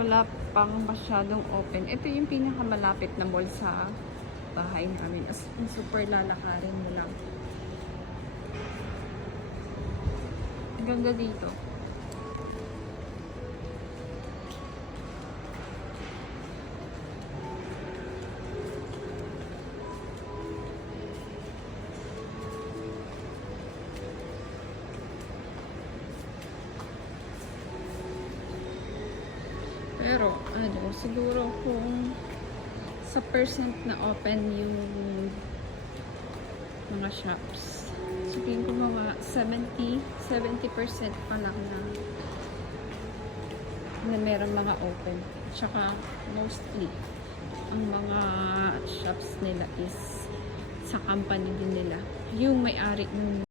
Wala pang masyadong open. Ito yung pinakamalapit na mall sa bahay namin. As in, super lalakarin mo lang. Ang ganda dito. Pero, ano, siguro kung sa percent na open yung mga shops, sabihin ko mga 70% pa lang na meron mga open. Tsaka, mostly, ang mga shops nila is sa company din nila. Yung may-ari ng